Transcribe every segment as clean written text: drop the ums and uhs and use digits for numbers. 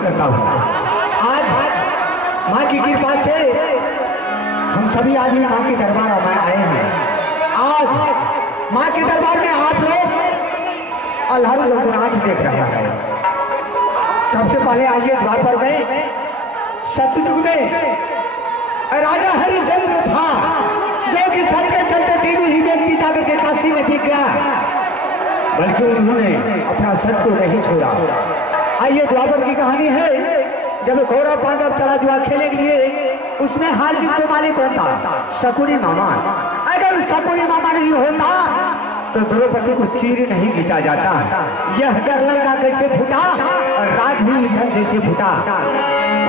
नमस्कार करता हूँ। आज माँ की कृपा से हम सभी आदमी माँ के दरबार में आए हैं। आज माँ के दरबार में आप लोग अल्लाह लोग नाच देख रहा है। सबसे पहले आइए द्वापर में सतयुग में राजा हरिचंद्र था, जो कि सर के चलते टीवी ही व्यक्ति जाकर के काशी में दिख गया, बल्कि उन्होंने अपना सर को नहीं छोड़ा। आइए द्वापर की कहानी है। जब कौरव पांडव चला जुआ खेलने के लिए, उसमें हार जीत के मालिक कौन था? शकुनी मामा। अगर शकुनी मामा नहीं होता तो द्रौपदी को चीर नहीं खींचा जाता। यह डर लड़का कैसे फूटा और राग भी मिशन जैसे फूटा।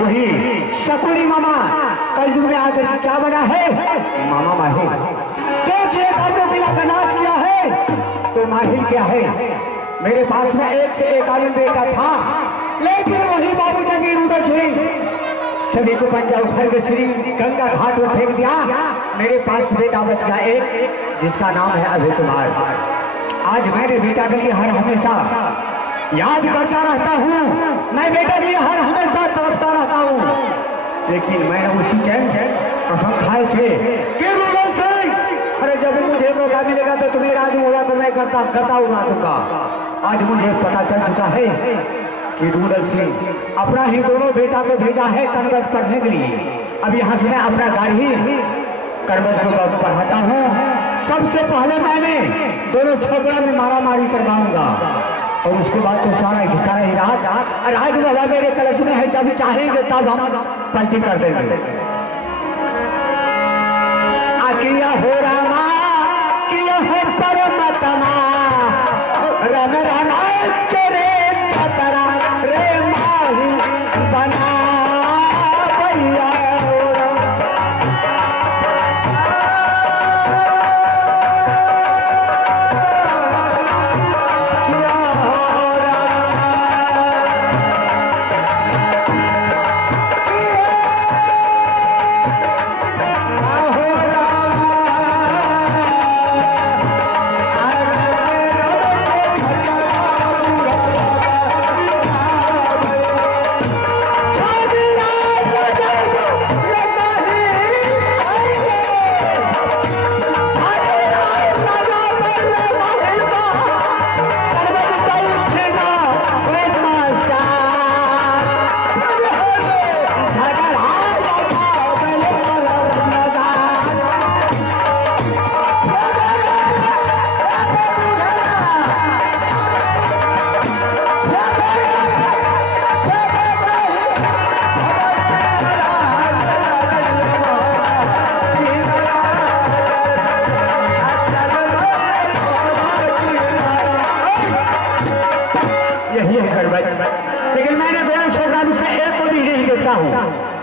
वही शकुनी मामा कलयुग में आकर क्या बना है? मामा माहिर। जो बिला का नाश किया है तो माहिर क्या है? मेरे पास में एक से एक आदमी बेटा था, लेकिन वही बाबू जगीर उदय हुई, सभी को पंजा उठा के श्री गंगा घाट में फेंक दिया। मेरे पास बेटा बच गया एक, जिसका नाम है अभय कुमार। आज मैंने बेटा के लिए हर हमेशा याद करता रहता हूँ, मैं बेटा के लिए हर हमेशा तड़पता रहता हूँ। लेकिन मैंने उसी टाइम कसम खाए थे कि रुदल सिंह, अरे जब मुझे मौका मिलेगा तो तुम्हें राजू होगा तो मैं करता उड़ा दूंगा। आज मुझे पता चल चुका है कि रुदल सिंह अपना ही दोनों बेटा को भेजा है कन्वर्ट करने के लिए। अब यहाँ से मैं अपना गाड़ी कन्वर्ट को पढ़ाता हूँ। सबसे पहले मैंने दोनों छोकरा में मारा मारी करवाऊंगा और उसके बाद तो सारा हिस्सा ही राज बाबा मेरे कलश में है, जब चाहेंगे तब हम पलटी कर देंगे। किया हो रामा किया हो परमात्मा रम रामा करे छतरा रे माही बना भैया।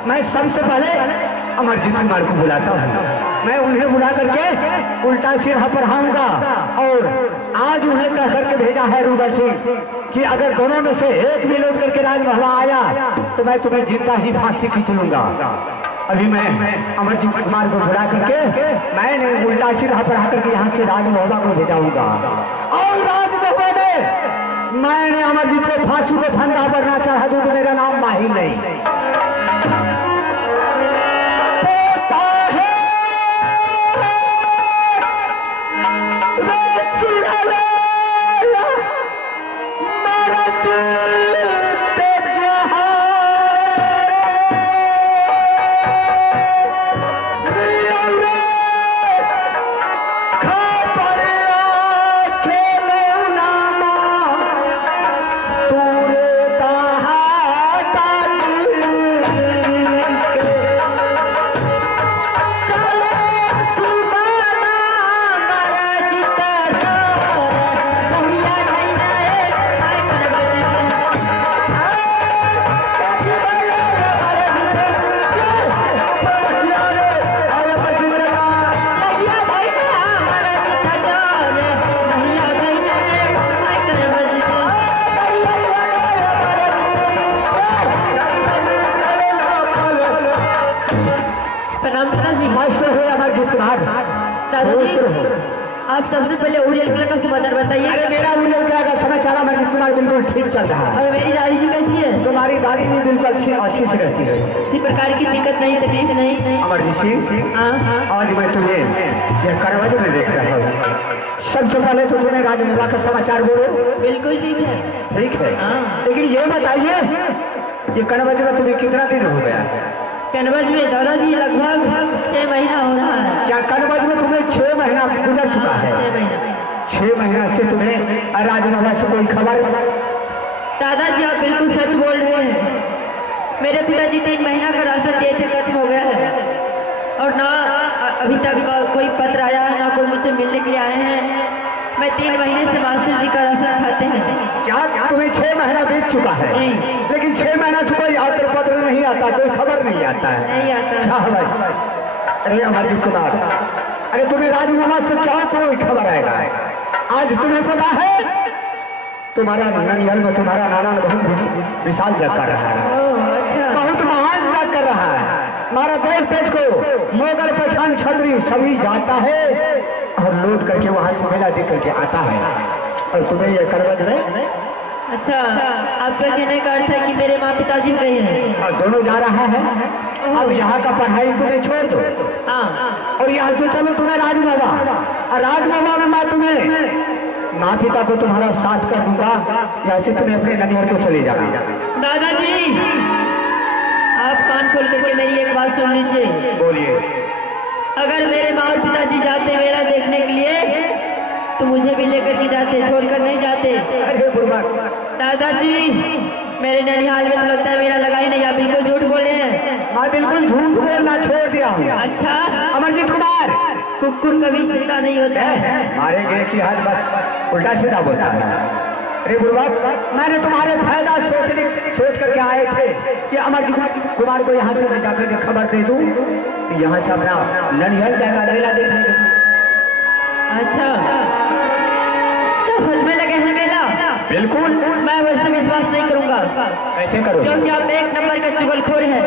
मैं सबसे पहले अमरजीत कुमार को बुलाता हूँ। मैं उन्हें बुला करके उल्टा सिर पढ़ाऊंगा और आज उन्हें कह करके भेजा है रुदल सिंह कि अगर दोनों में से एक भी लौट करके राजमहला आया तो मैं तुम्हें जिंदा ही फांसी खींच लूंगा। अभी मैं अमरजीत कुमार को बुला करके मैंने उल्टा सिर पढ़ा करके यहाँ से राजमहला को भेजाऊंगा और राजमहला में मैंने अमरजीत को फांसी को फंदा भरना चाहा तो मेरा नाम माहिर नहीं। आप सबसे पहले उड़ियल कलर का समाचार बताइए। मेरा उड़ियल कलर का समाचार अमरजीत कुमार बिल्कुल ठीक चल रहा है। और मेरी दादी जी कैसी है? तुम्हारी शादी में बिल्कुल अच्छी से रहती है। किसी प्रकार की दिक्कत नहीं, तकलीफ नहीं। अमरजीत सिंह, हाँ। आज मैं तुम्हें यह करवाज में देख रहा हूँ। सबसे पहले तो तुम्हें राजमुला का समाचार बोलो। बिल्कुल ठीक है। ठीक है, हाँ। लेकिन ये बताइए ये कनवज में तुम्हें कितना दिन हो गया? कनवज में दादाजी लगभग 6 महीना हो रहा है। क्या कनवज में तुम्हें 6 महीना गुजर चुका है? 6 महीना। 6 महीना से तुम्हें राजमुला से कोई खबर? दादाजी आप बिल्कुल सच बोल रहे हैं। मेरे पिताजी 3 महीना का राशन दिए थे, खत्म हो गया है और ना अभी तक कोई पत्र आया है, ना कोई मुझसे मिलने के लिए आए हैं। मैं 3 महीने से मास्टर जी का राशन खाते हैं। क्या तुम्हें 6 महीना बीत चुका है? लेकिन 6 महीना से कोई आतर पत्र नहीं आता, कोई खबर नहीं आता है? नहीं आता। बस। अरे अमरजीत कुमार, अरे तुम्हें राजमुला से क्या कोई खबर आएगा? आज तुम्हें पता है तुम्हारा ननिहाल में तुम्हारा नाना बहुत विशाल जग कर रहा है। अच्छा। बहुत महान जग कर रहा है। हमारा देश को मोगल पठान छत्री सभी जाता है और लौट करके वहां से मेला देख करके आता है, और तुम्हें यह करवज में? अच्छा, आपका कहने का अर्थ है कि मेरे माँ पिताजी गए हैं और दोनों जा रहा है। अब यहाँ का पढ़ाई तुम्हें छोड़ दो। हाँ। और यहाँ से चलो तुम्हें राजमहल, और राजमहल में मैं तुम्हें माँ पिता को तुम्हारा साथ कर दूंगा। यहाँ से तुम्हें अपने ननिहाल को चले जाना। दादाजी आप कान खोल करके मेरी एक बात सुन लीजिए। बोलिए। अगर मेरे माँ और पिताजी जाते मेला देखने के लिए तो मुझे भी लेकर के जाते, छोड़कर नहीं जाते। अरे बुर्बक, दादाजी मेरे ननिहाल में तो लगता है मेरा लगा ही नहीं, आप बिल्कुल झूठ बोले हैं। मैं बिल्कुल झूठ बोलना छोड़ दिया हूँ। अच्छा। अमरजीत कुमार, कुकुर कभी सीधा नहीं होता है। मारे गए की हाथ बस उल्टा सीधा बोलता है। अरे बुर्बक, मैंने तुम्हारे फायदा सोच करके आए थे कि अमरजीत कुमार को यहाँ से मैं जाकर के खबर दे दूँ कि यहाँ से अपना ननिहाल जाएगा मेला देखने के। अच्छा, क्या सच में लगे हैं मेला? बिल्कुल। मैं वैसे विश्वास नहीं करूंगा। कैसे करो? क्योंकि आप एक नंबर का चुगलखोर है,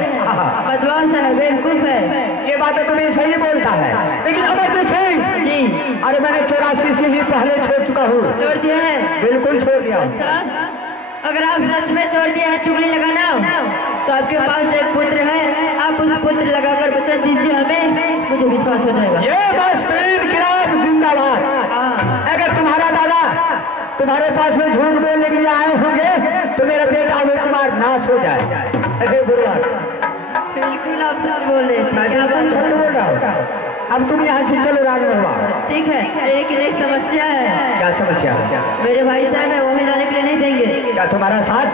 बदमाश है, बेवकूफ है। ये बात तो तुम्हें सही बोलता है, लेकिन अमरजीत सिंह जी, अरे मैंने 84 से ही पहले छोड़ चुका हूँ। छोड़ दिया है? बिल्कुल छोड़ दिया। अच्छा, अगर आप सच में छोड़ दिया है चुगली लगाना, तो आपके पास एक पुत्र है, आप उस पुत्र लगाकर वचन दीजिए हमें, मुझे विश्वास हो जाएगा। ये बस पीर किराम जिंदाबाद। अगर तुम्हारा दादा तुम्हारे पास में झूठ बोलने के लिए आए होंगे तो मेरा बेटा अमित कुमार नाश हो जाए। अरे बुरा, बिल्कुल आप सच बोल रहे थे। मैं बिल्कुल सच बोल रहा हूँ। अब तुम यहाँ से चलो राजमहल। ठीक है, लेकिन एक समस्या है। क्या समस्या है? मेरे भाई साहब है, वो भी जाने के लिए नहीं देंगे। क्या तुम्हारा साथ?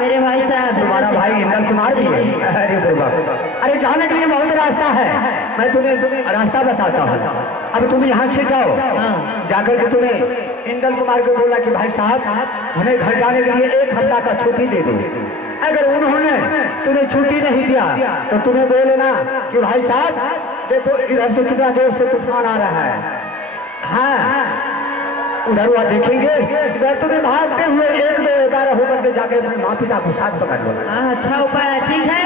मेरे भाई साहब, तुम्हारा भाई इंदल कुमार भी है? अरे बुरा, अरे जाने के लिए बहुत रास्ता है, मैं तुम्हें रास्ता बताता हूँ। अब तुम यहाँ से जाओ, जाकर के तुम्हें इंदल कुमार को बोला कि भाई साहब हमें घर जाने के लिए 1 हफ्ता का छुट्टी दे दो। अगर उन्होंने तुम्हें छुट्टी नहीं दिया तो तुम्हें बोलना कि भाई साहब देखो इधर से कितना जोर से तूफान आ रहा है। हाँ, उधर वह देखेंगे, इधर तुम्हें भागते हुए 1, 2, 11 होकर के जाके अपने माँ पिता को साथ पकड़ लो। अच्छा उपाय है, ठीक है।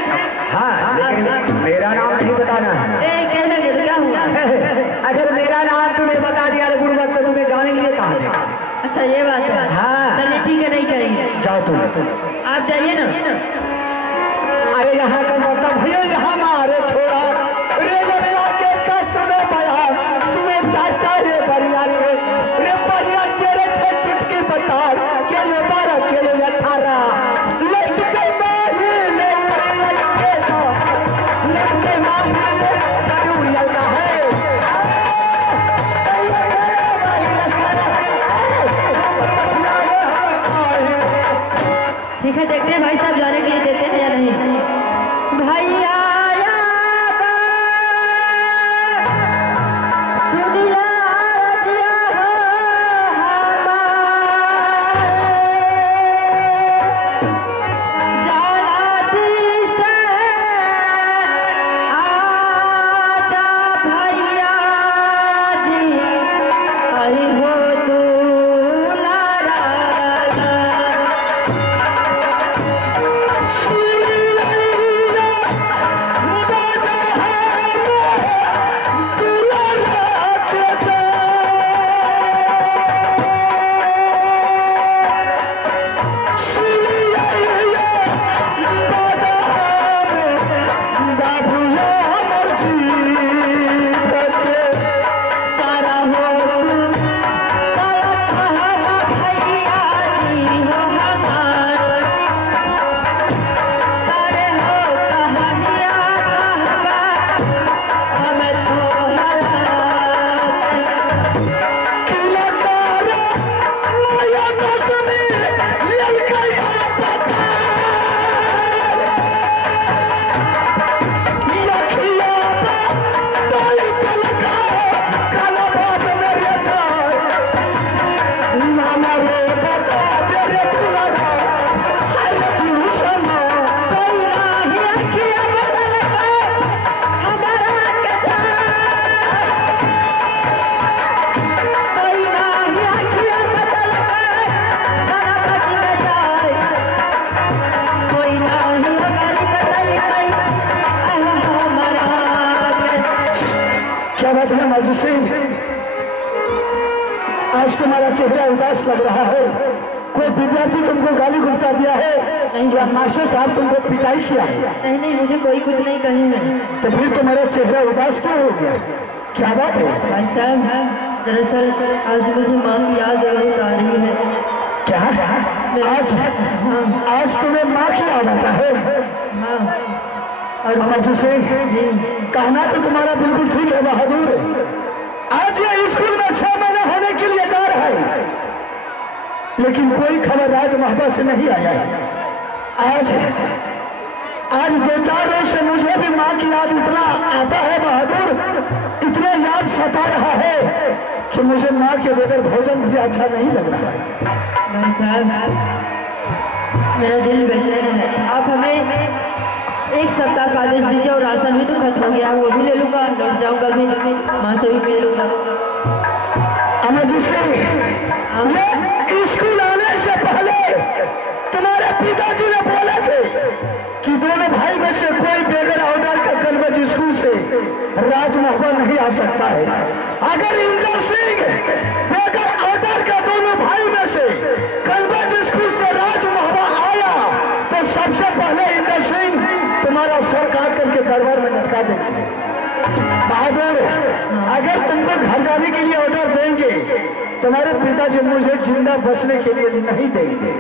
हाँ, लेकिन मेरा नाम नहीं बताना है। कह देंगे तो क्या हुआ? अगर मेरा नाम तुम्हें बता दिया तो गुरुवत तो तुम्हें जाने के लिए कहा देगा। अच्छा ये बात है। हाँ। चलिए ठीक है, नहीं करेंगे। जाओ तुम आप जाइए ना। अरे यहाँ का मतलब भैया यहाँ मारे छोड़ा रे बरिया के कसम बया सुने चाचा रे बरिया रे बरिया तेरे 6 चुटकी बता के ले 12 के ले 18 लट के माही ले लट के माही ले करूरिया का है। ठीक है, देखते हैं भाई साहब जाने के लिए देते हैं या नहीं। भैया कोई नाही गाली कतई कई हमारा। क्या बात है माजी सिंह, आज तुम्हारा चेहरा उदास लग रहा है। कोई विद्यार्थी तुमको गाली गुप्ता दिया है नहीं, या मास्टर साहब तुमको पिटाई किया है? नहीं नहीं, मुझे कोई कुछ नहीं कहे हैं। तो फिर तुम्हारा चेहरा उदास क्यों हो गया? क्या बात है? भाई साहब, दरअसल आज मुझे माँ की याद बहुत आ रही है। क्या आज आज तुम्हें माँ की याद आता है? हाँ, और माजी सिंह, कहना तो तुम्हारा बिल्कुल ठीक है बहादुर। आज ये स्कूल में 6 महीने होने के लिए जा रहा है, लेकिन कोई खबर राज महबा से नहीं आया है। आज 2-4 रोज से मुझे भी माँ की याद इतना आता है बहादुर, इतना याद सता रहा है कि मुझे माँ के बगैर भोजन भी अच्छा नहीं लग रहा है। भाई साहब, मेरा दिल बेचैन है। आप हमें 1 सप्ताह का आदेश दीजिए और राशन भी तो खत्म हो गया, वो भी ले लूँगा, लौट जाऊँगा भी, माँ से भी मिल लूँगा। अमर जी से स्कूल आने से पहले तुम्हारे पिताजी ने बोले थे कि दोनों भाई में से कोई बगैर ऑर्डर का कलबज स्कूल से राज महबा नहीं आ सकता है। अगर इंदर सिंह बगैर ऑर्डर का दोनों भाई में से कलबज स्कूल से राज महबा आया तो सबसे पहले इंदर सिंह तुम्हारा सर काट करके दरबार में लटका देंगे। बहादुर, अगर तुमको घर जाने के लिए ऑर्डर देंगे, तुम्हारे पिताजी मुझे जिंदा बचने के लिए नहीं देंगे।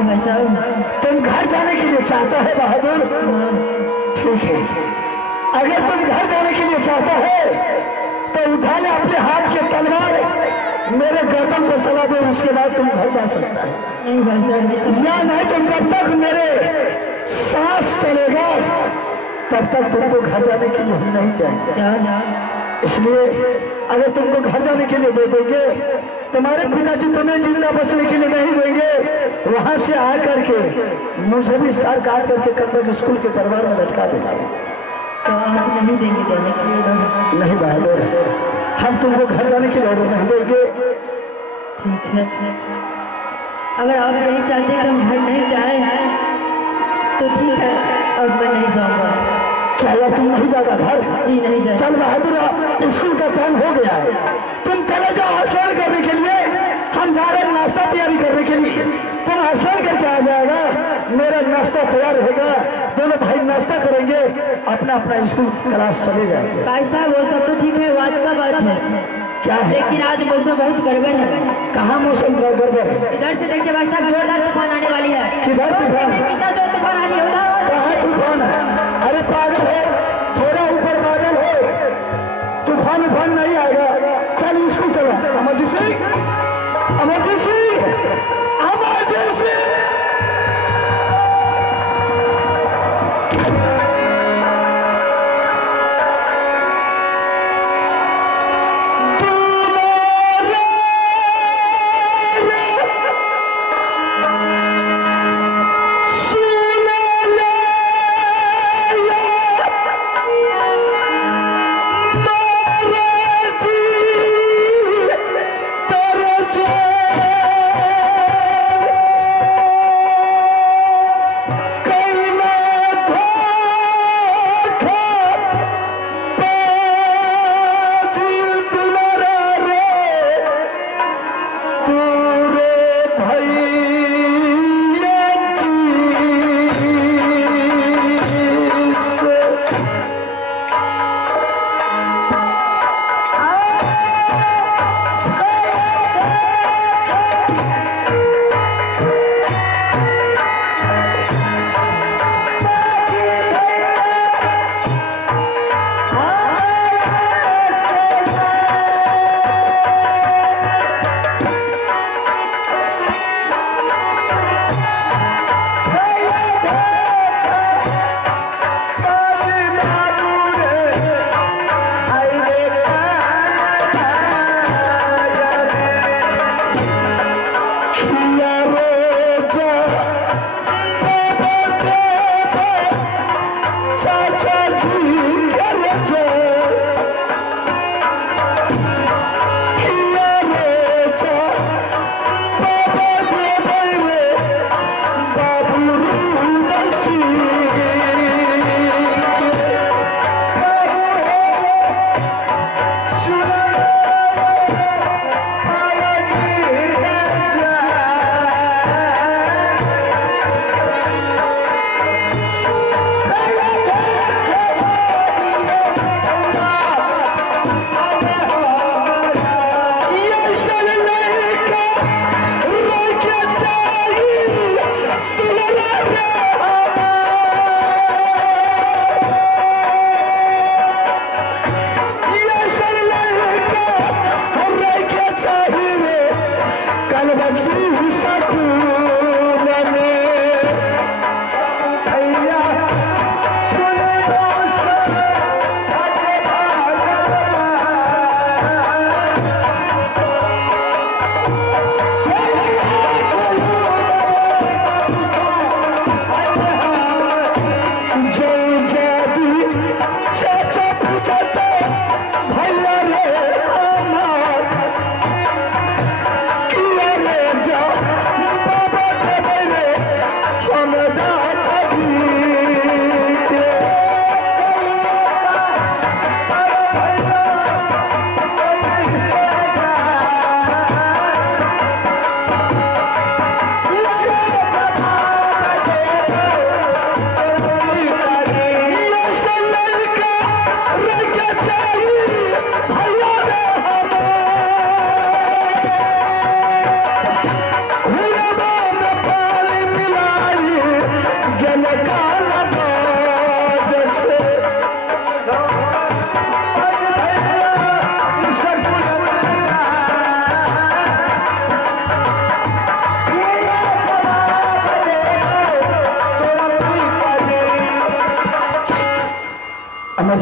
हाँ भाई साहब। तुम घर जाने के लिए चाहता है बहादुर? ठीक है, अगर तुम घर जाने के लिए चाहता है तो उठा ले अपने हाथ के तलवार, मेरे गर्दन पर चला दो, उसके बाद तुम घर जा सकता है। नहीं भाई साहब, या नहीं तो जब तक मेरे सांस चलेगा तब तक तुमको घर जाने के लिए हम नहीं जाएंगे। इसलिए अगर तुमको घर जाने के लिए दे देंगे, तुम्हारे पिताजी तुम्हें जिंदा बचने के लिए नहीं देंगे, वहां से आकर के मुझे भी सर काट करके कन्वेंट स्कूल के दरबार में लटका देना। तो आप नहीं देंगे जाने के लिए? नहीं बहादुर, हम तुमको घर जाने के लिए ऑर्डर नहीं देंगे। ठीक है, अगर आप नहीं चाहते कि हम घर नहीं जाए तो ठीक है, अब मैं नहीं जाऊंगा। क्या यार तुम नहीं जाएगा घर? जी नहीं जाए। चल बहादुर, स्कूल का टाइम हो गया है, तुम चले जाओ स्नान करने के लिए, हम जा रहे हैं नाश्ता तैयारी करने के लिए। तुम स्नान करके आ जाएगा, मेरा नाश्ता तैयार रहेगा, दोनों भाई नाश्ता करेंगे, अपना अपना स्कूल क्लास चले जाएंगे। भाई साहब वो सब तो ठीक है, बात का बात है, क्या है? लेकिन आज मौसम बहुत गड़बड़ है। कहाँ मौसम का गड़बड़ है? इधर से देखिए भाई साहब, जोरदार तूफान आने वाली है। किधर तूफान? कितना जोर तूफान आने वाला है। कहाँ तूफान है? अरे पागल है, थोड़ा ऊपर बादल है, तूफान उफान नहीं आएगा। चल स्कूल चलो। Emergency, emergency, emergency.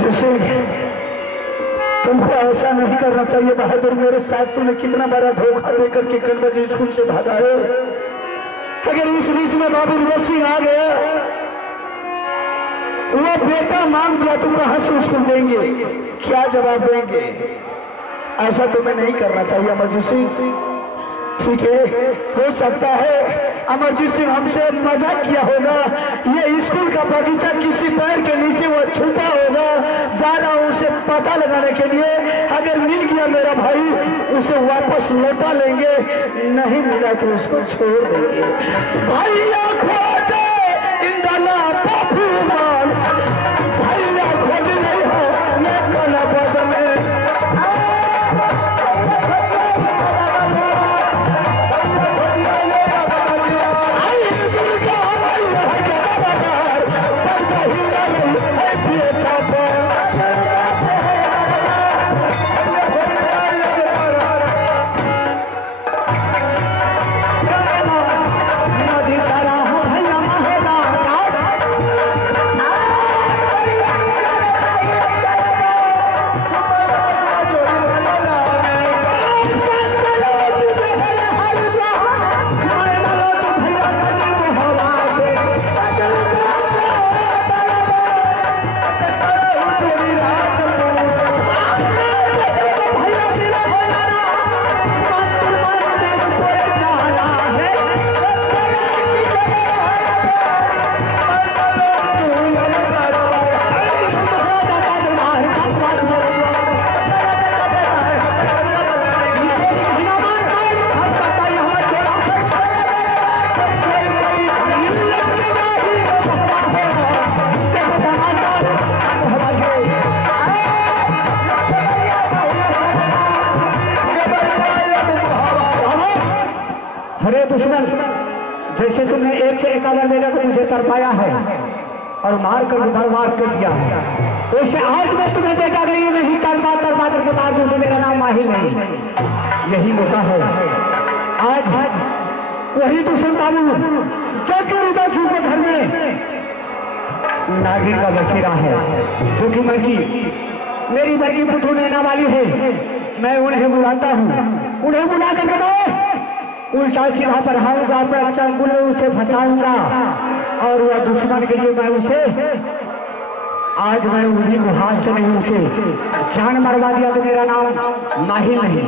जिसे तुमको ऐसा नहीं करना चाहिए बहादुर। मेरे साथ तूने कितना बड़ा धोखा देकर के कन्वर्जी स्कूल से भागा है। अगर इस बीच में बाबू विनोद सिंह आ गया, वो बेटा मांग दिया तो कहां से उसको देंगे, क्या जवाब देंगे? ऐसा तुम्हें नहीं करना चाहिए अमरजीत सिंह। ठीक है, हो सकता है अमरजीत सिंह हमसे मजाक किया होगा। ये स्कूल का बगीचा किसी पैर के नीचे वो छुपा होगा। जा रहा हूं उसे पता लगाने के लिए। अगर मिल गया मेरा भाई उसे वापस लौटा लेंगे, नहीं मिला तो उसको छोड़ देंगे। भैया खोजे इंदला बापू मान, भैया खोज नहीं हो ये कला बदले। अरे दुश्मन, जैसे तुमने 1 से 51 मेरे को मुझे तरपाया है और मार कर बर्बाद कर दिया है, वैसे आज मैं तुम्हें देखा गई नहीं तरपा करके मार दूं तो मेरा नाम माहिर नहीं। यही मौका है आज। वही दुश्मन बाबू जो कि उधर के घर में नागिन का बसेरा है, जो कि मेरी बड़की पुतू नैना वाली है। मैं उन्हें बुलाता हूँ, उन्हें बुला करके मैं उल्टा सीधा पढ़ाऊंगा, अपना चंगुल उसे फंसाऊंगा और वह दुश्मन के लिए मैं उसे आज मैं उन्हीं को हाथ से नहीं उसे जान मरवा दिया तो मेरा नाम माहिर नहीं।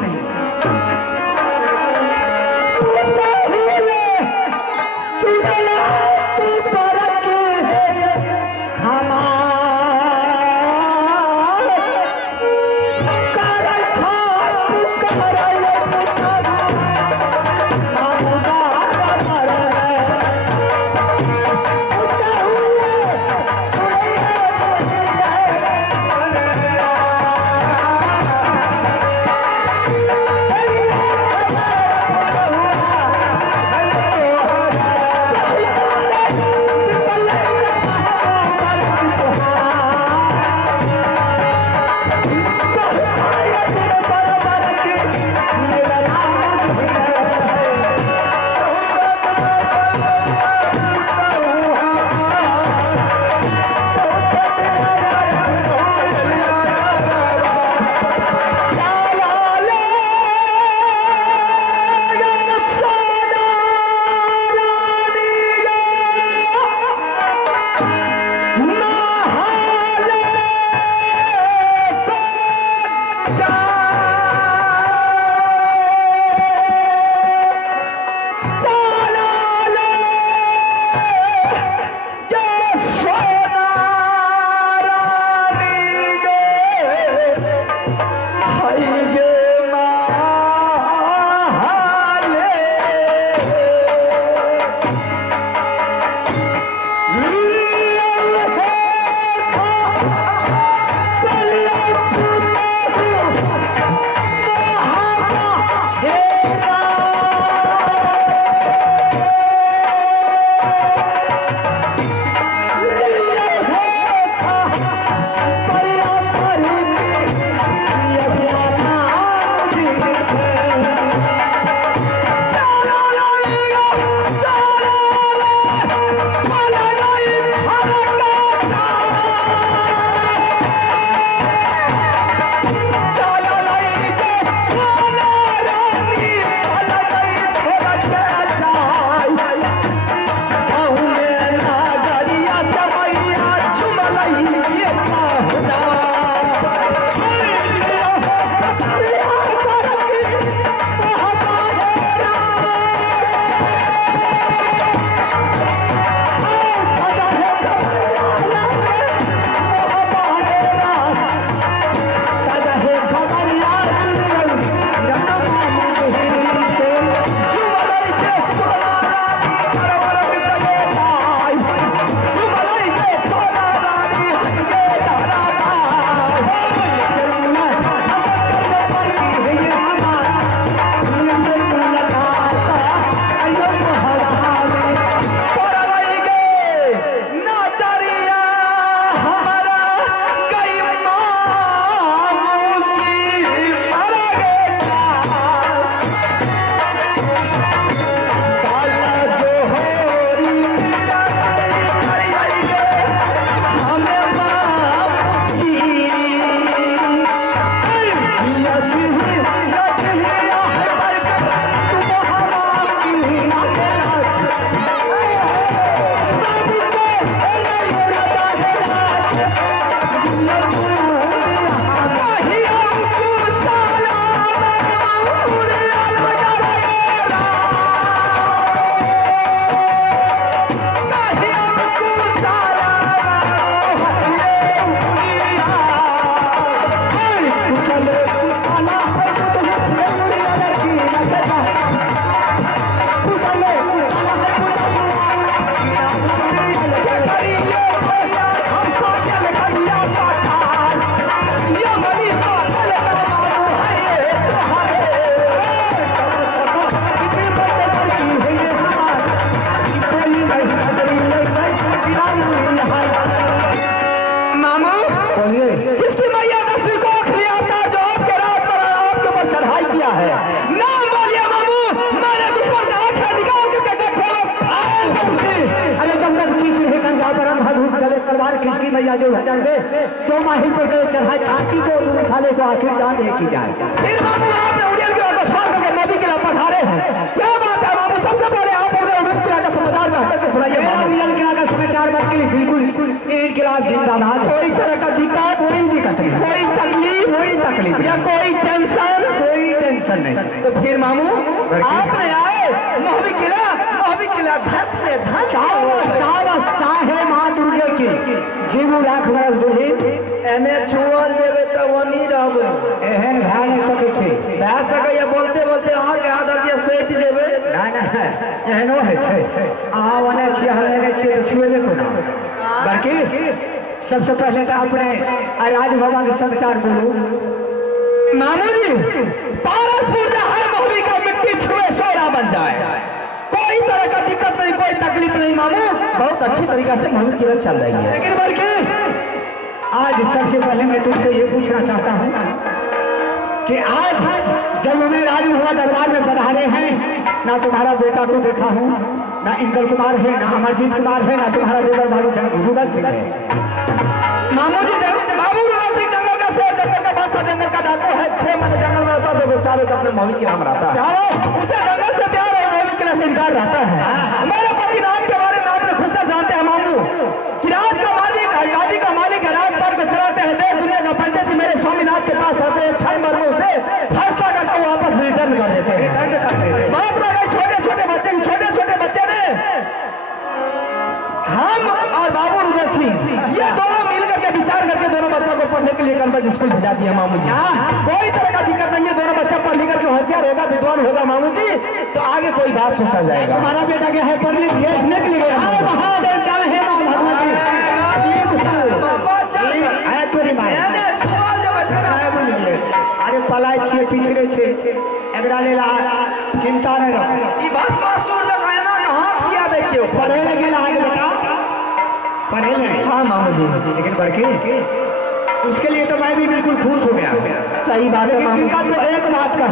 सीधा परम धूप चले तलवार खिसकी मैया जो भजन दे जो माहिल पर गए चढ़ा छाती को तुम खाले तो आखिर जान देखी जाए। फिर मामू आपने उड़ियल किला को छोड़ करके मोदी किला पधारे हैं, क्या बात है मामू? सबसे पहले आप उड़ियल किला का समाचार में करके सुनाइए। उड़ियल किला का समाचार बात के लिए बिल्कुल इनकलाब जिंदाबाद। कोई तरह का दिक्कत, कोई दिक्कत नहीं, कोई तकलीफ या कोई टेंशन नहीं। तो फिर मामू आपने आए मोहबी किला धन चाहे माँ दुर्गे की जीवू राख बरस दुल्ही एने छुअल देवे तो वनी रहबे एहन भए नहीं सकै छै। भए सकैया बोलते बोलते अहाँ के आदत ये सेट देवे ना एहनो है छै। अहाँ ओने छियै हम एने छियै तो छुएबे कोना। बल्कि सबसे पहले तो अपने राज बाबा के समाचार बोलू। मामू जी पारसपुर हर मोहबी का मिट्टी छुए सोना बन जाए, कोई तरह का दिक्कत नहीं, कोई तकलीफ नहीं मामू, बहुत अच्छी तरीका से मोहबी किला चल रही है। लेकिन बल्कि आज सबसे पहले मैं तुमसे ये पूछना चाहता हूँ कि आज जब मैं राजमहल दरबार में पधारे हैं, ना तुम्हारा बेटा को देखा हूँ, ना इंद्र कुमार है, ना अमरजीत कुमार है, ना तुम्हारा देवर भाई रुद्र सिंह है। मामू जी बाबू रुद्र सिंह जंगल का शेर, जंगल का बादशाह, जंगल का डाकू है। 6 महीने जंगल में रहता तो चारों का अपने मोहबी किला में रहता है। उसे जंगल से प्यार और मोहबी किला से इनकार रहता है। मेरे पति नाम के बारे में आपने खुद से जानते हैं मामू कि राज का मालिक आजादी का मालिक है, राजपाट को चलाते हैं, देश दुनिया का पंचायती मेरे स्वामीनाथ के पास आते हैं, 6 महीनों से फैसला करके वापस रिटर्न कर देते हैं। बात रह गई छोटे छोटे बच्चे ने हम और बाबू रुद्र सिंह ये दोनों मिलकर के विचार करके दोनों बच्चों को पढ़ने के लिए कन्वर्ज स्कूल भेजा दिया मामू जी। कोई तरह का दिक्कत नहीं है, दोनों बच्चा पढ़ लिख करके होशियार होगा, विद्वान होगा मामू जी, तो आगे कोई बात सोचा जाएगा। हमारा बेटा क्या है पढ़ने के लिए गया है। अरे पलाय छिए पिछड़े छे एकरा लेल चिंता नहीं रखो। ई भस्मासुर जो है ना हाथ किया दे छियो पढ़े लगे आगे बेटा पढ़े लगे। हाँ मामू जी, लेकिन बल्कि उसके लिए तो मैं भी बिल्कुल खुश हो गया। सही बात है मामू। का तो एक बात का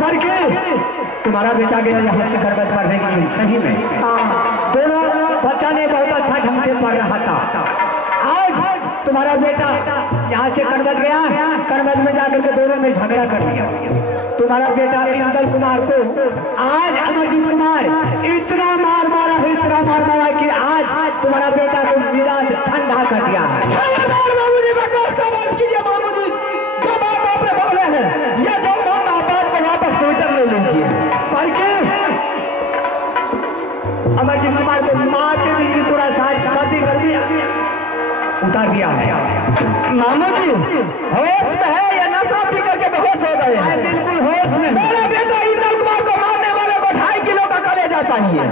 बल्कि तुम्हारा बेटा गया यहाँ से करबत पढ़ने के लिए सही में। हाँ दोनों बच्चा ने बहुत अच्छा ढंग से पढ़ रहा था। आज तुम्हारा बेटा यहाँ से करबत गया, करबत में जाकर के दोनों में झगड़ा कर लिया। तुम्हारा बेटा इंदल कुमार को आज अमरजीत कुमार इतना मार मारा कि आज तुम्हारा बेटा को मिजाज ठंडा कर दिया है। मामू जी बकवास का बात कीजिए मामू जी, जो बात आपने बोले हैं ये जो बात को वापस रिटर्न ले लीजिए। बल्कि अमरजीत कुमार को मार के भी पूरा शादी कर दिया, उतार दिया है। मामू जी होश में है या नशा पी करके बेहोश हो गए हैं? बिल्कुल होश में। मेरा बेटा इंदल कुमार को मारने वाले को 2.5 किलो का कलेजा चाहिए।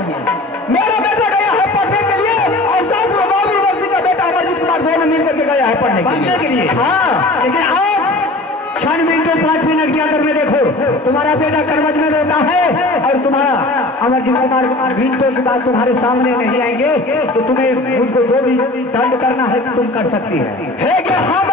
मेरा बेटा गया है पढ़ने के लिए और साथ में बाबू रुद्र सिंह का बेटा अमरजीत कुमार दोनों मिलकर के गया है पढ़ने के लिए। हाँ लेकिन आज 6 मिनटों 5 मिनट के अंदर में देखो तुम्हारा बेटा करवज में रहता है और तुम्हारा अमरजीत कुमार मिनटों के बाद तुम्हारे सामने नहीं आएंगे, तो तुम्हें मुझको जो भी दंड करना है तुम कर सकती है। हम